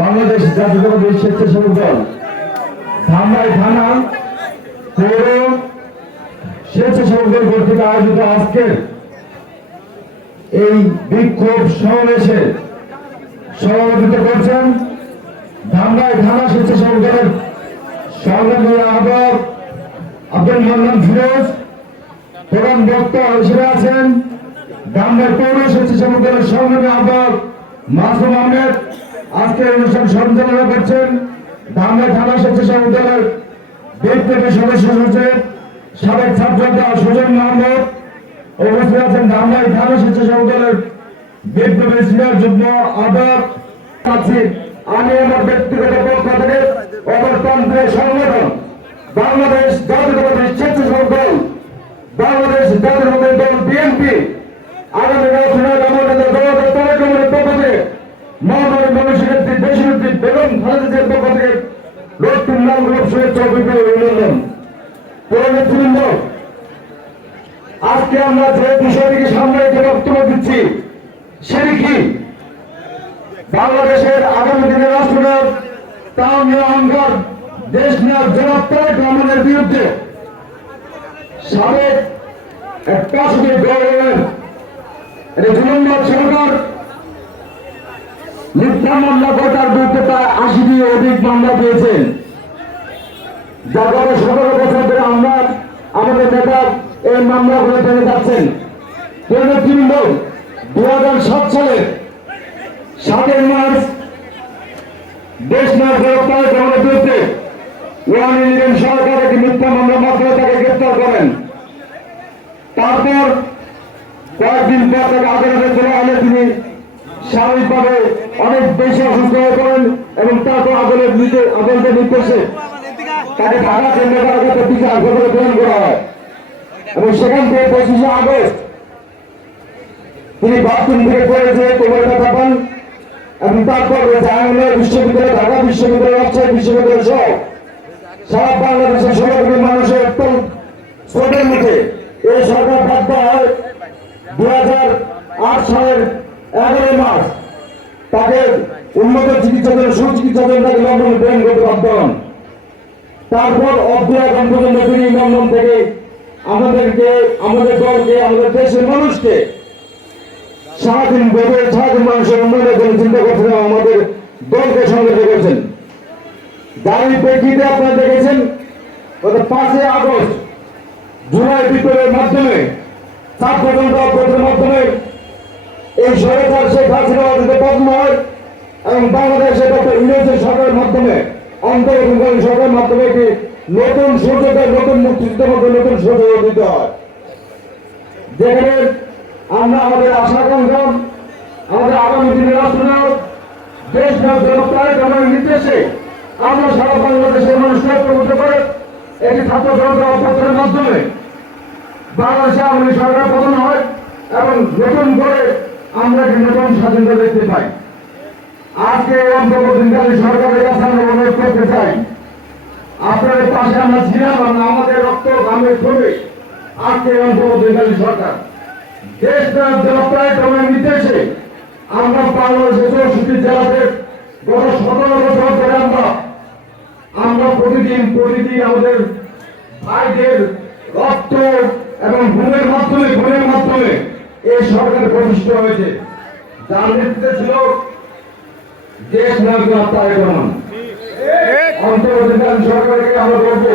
বাংলাদেশ জাতীয়তাবাদী স্বেচ্ছাসেবক দল ধামরাই থানা পৌর স্বেচ্ছাসেবক দল কর্তৃক আয়োজিত আজকের এই বিক্ষোভ সমাবেশে সভাপতিত্ব করছেন ধামরাই থানা স্বেচ্ছাসেবক দলের সংগ্রামী আহ্বায়ক আব্দুল মান্নান ফিরোজ। প্রধান বক্তা হিসেবে আছেন ধামরাই পৌর স্বেচ্ছাসেবক দলের সংগ্রামী আহ্বায়ক মাসুম আহমেদ। আজকের অনুষ্ঠান সঞ্চালনা করছেন ধামরাই থানা স্বেচ্ছাসেবক দলের বিপ্লবী সদস্য সচিব সাবেক ছাত্রনেতা সুজন মাহমুদ। উপস্থিত আছেন ধামরাই থানা স্বেচ্ছাসেবক দলের বিপ্লবী সিনিয়র যুগ্ম আহ্বায়ক। আমি আমার ব্যক্তিগত পক্ষ থেকে গণতন্ত্রের সংগঠন বাংলাদেশ জাতীয়তাবাদী স্বেচ্ছাসেবক দল বাংলাদেশ জাতীয়তাবাদী দল বিএনপি আগামী নির্বাচনের আমাদের দলের পক্ষ থেকে মহামারী মানুষের দেশনেত্রী বেগম খালেদা জিয়ার পক্ষ থেকে রক্তিম লাল গোলাপ শুভেচ্ছা অভিনন্দন। নেতৃবৃন্দ, আজকে আমরা যে বিষয়টিকে সামনে রেখে বক্তব্য দিচ্ছি সেটি কি? বাংলাদেশের আগামী দিনের রাষ্ট্রনায়ক তাও নিয়ে অহংকার দেশ নেওয়ার জবাব তারেক রহমানের বিরুদ্ধে সাবেক একটা গভর্নমেন্ট জুলুমবাদ সরকার মিথ্যা মামলা করার বিরুদ্ধে প্রায় ৮০টি অধিক মামলা দিয়েছেন, যা গত ১৭ বছর ধরে আমরা আমাদের নেতা এই মামলাগুলো টেনে যাচ্ছেন। নেতৃবৃন্দ, ২০০৭ সালে ৭ মার্চ দেশ নেওয়ার গ্রেপ্তারের বিরুদ্ধে সরকার একটি মিথ্যা মামলা মাধ্যমে তাকে গ্রেপ্তার করেন। তারপর কয়েকদিন পর তাকে আদালতে চলে আনলে তিনি স্বাভাবিকভাবে অনেক বেশি অসুস্থ হয়ে পড়েন এবং তারপর আদালতের নির্দেশে তাকে ঢাকা কেন্দ্র কারাগারে বিচার হাসপাতালে প্রেরণ করা হয় এবং সেখান থেকে ২৫শে আগস্ট তিনি বাথরুম থেকে পড়ে যেয়ে কোমরে ব্যথা পান এবং তারপর জাহাঙ্গীরনগর বিশ্ববিদ্যালয়, ঢাকা বিশ্ববিদ্যালয়, রাজশাহী বিশ্ববিদ্যালয় সহ সারা বাংলাদেশের সর্বাধিক মানুষের অত্যন্ত স্রোতের মুখে এই সরকার বাধ্য হয় ২০০৮ সালের ১১ মার্চ তাকে উন্নত চিকিৎসার জন্য সুচিকিৎসার জন্য তাকে লন্ডনে প্রেরণ করতে বাধ্য হন। তারপর অব্দি এখন পর্যন্ত তিনি লন্ডন থেকে আমাদেরকে, আমাদের দলকে, আমাদের দেশের মানুষকে সারাদিন ভেবে সারাদিন মানুষের উন্নয়নের জন্য চিন্তা করছেন, আমাদের দলকে সংগঠিত করেছেন। যার প্রেক্ষিতে আপনারা দেখেছেন গত ৫ই আগস্ট জুলাই বিপ্লবের মাধ্যমে ছাত্র জনতা অভ্যুত্থানের মাধ্যমে এই সরকার শেখ হাসিনা পতন হয় এবং বাংলাদেশে ডক্টর ইউনূসের সরকারের মাধ্যমে অন্তর্বর্তীকালীন সরকারের মাধ্যমে একটি নতুন সূর্যোদয়, নতুন মুক্তিযুদ্ধের মধ্যে নতুন সূর্যোদয় দিতে হয়, যেখানে আমরা আমাদের আশা আকাঙ্ক্ষা, আমাদের আগামী দিনের রাষ্ট্রনায়ক দেশ তারেক রহমানের নির্দেশে আমরা সারা বাংলাদেশের মানুষকে ঐক্যবদ্ধ করে একটি ছাত্র জনতা অভ্যুত্থানের মাধ্যমে বাংলাদেশে আওয়ামী সরকার পতন হয় এবং নতুন করে আমরা একটি নতুন স্বাধীনতা দেখতে পাই। আজকে অন্তর্বর্তীকালীন সরকারের কাছে আমরা অনুরোধ করতে চাই, আপনাদের পাশে আমরা ছিলাম, আমাদের রক্ত ঘামের ছবি আজকে অন্তর্বর্তীকালীন সরকার দেশ তারেক রহমানের নির্দেশে আমরা বাংলাদেশের ৬৪ জেলাতে গত ১৭ বছর ধরে আমরা প্রতিদিন আমাদের ভাইদের রক্ত এবং ঘুমের মাধ্যমে এই সরকার প্রতিষ্ঠিত হয়েছে, যার নেতৃত্বে ছিল দেশ নায়ক তারেক রহমান। অন্তর্বর্তীকালীন সরকারকে আমরা বলবো